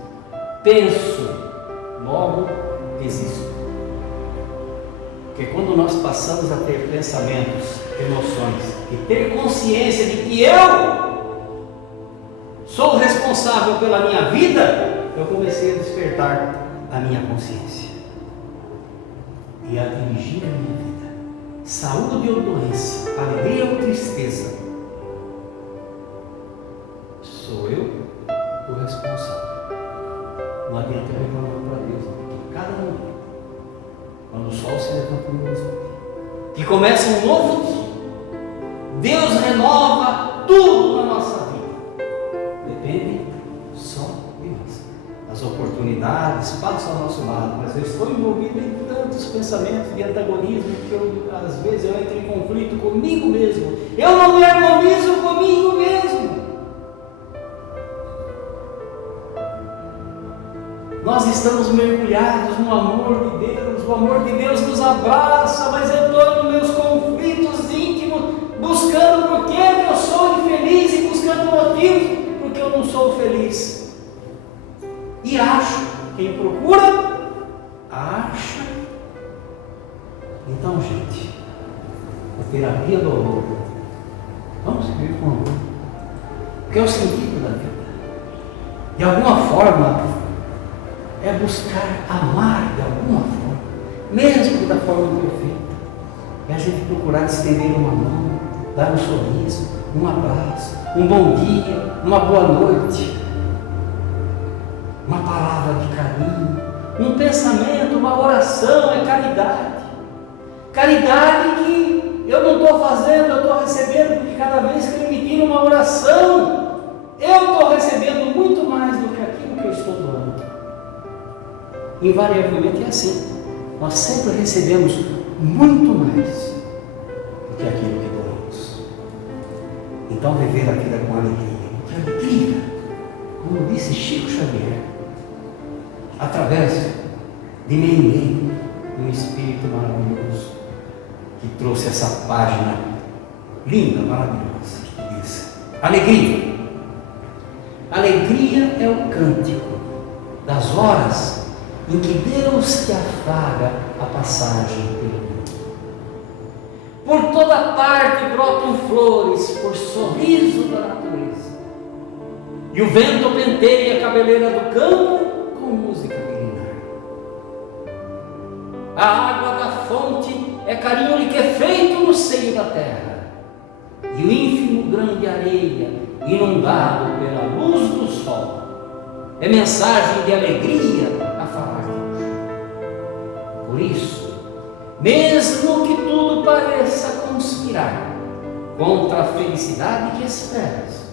penso, logo existo. Porque quando nós passamos a ter pensamentos, emoções, e ter consciência de que eu sou o responsável pela minha vida, eu comecei a despertar a minha consciência e a dirigir a minha vida. Saúde ou doença, alegria ou tristeza, sou eu o responsável. Não adianta eu reclamar para Deus, porque cada momento, quando o sol se levanta no horizonte, que começa um novo dia, Deus renova tudo na nossa vida. Depende só de nós. As oportunidades passam ao nosso lado, mas eu estou envolvido em tantos pensamentos de antagonismo que às vezes eu entro em conflito comigo mesmo. Eu não me harmonizo comigo mesmo. Nós estamos mergulhados no amor de Deus, o amor de Deus nos abraça, mas eu estou nos meus conflitos íntimos buscando por que eu sou infeliz e buscando motivos porque eu não sou feliz. E acho, quem procura, acha. Então, gente, a terapia do amor, vamos viver com amor, porque é o sentido da vida. De alguma forma, é buscar amar de alguma forma, mesmo que da forma imperfeita. É a gente procurar estender uma mão, dar um sorriso, um abraço, um bom dia, uma boa noite, uma palavra de carinho, um pensamento, uma oração, é caridade. Caridade que eu não estou fazendo, eu estou recebendo, porque cada vez que eu emitir uma oração, eu estou recebendo muito mais do que aquilo que eu estou doando. Invariavelmente é assim. Nós sempre recebemos muito mais do que aquilo que doamos. Então, viver a vida com alegria. Que alegria! Como disse Chico Xavier, através de Meimei, um espírito maravilhoso, que trouxe essa página linda, maravilhosa, que diz: alegria. Alegria é o cântico das horas em que Deus te afaga a passagem pelo mundo. Por toda parte brotam flores, por sorriso da natureza, e o vento penteia a cabeleira do campo com música milenar. A água da fonte é carinho liquefeito no seio da terra, e o ínfimo grão de areia, inundado pela luz do sol, é mensagem de alegria a falar de Deus. Por isso, mesmo que tudo pareça conspirar contra a felicidade que esperas,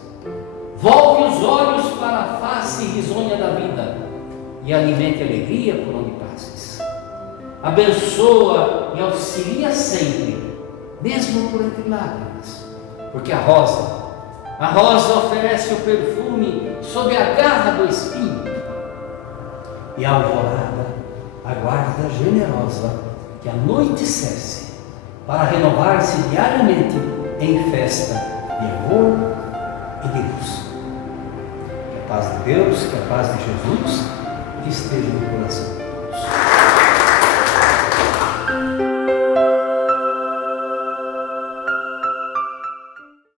volve os olhos para a face risonha da vida e alimente alegria por onde passes. Abençoa e auxilia sempre, mesmo por entre lágrimas, porque a rosa oferece o perfume sob a garra do espinho, e a alvorada aguarda generosa que a noite cesse, para renovar-se diariamente em festa de amor e de luz. Que a paz de Deus, que a paz de Jesus esteja no coração.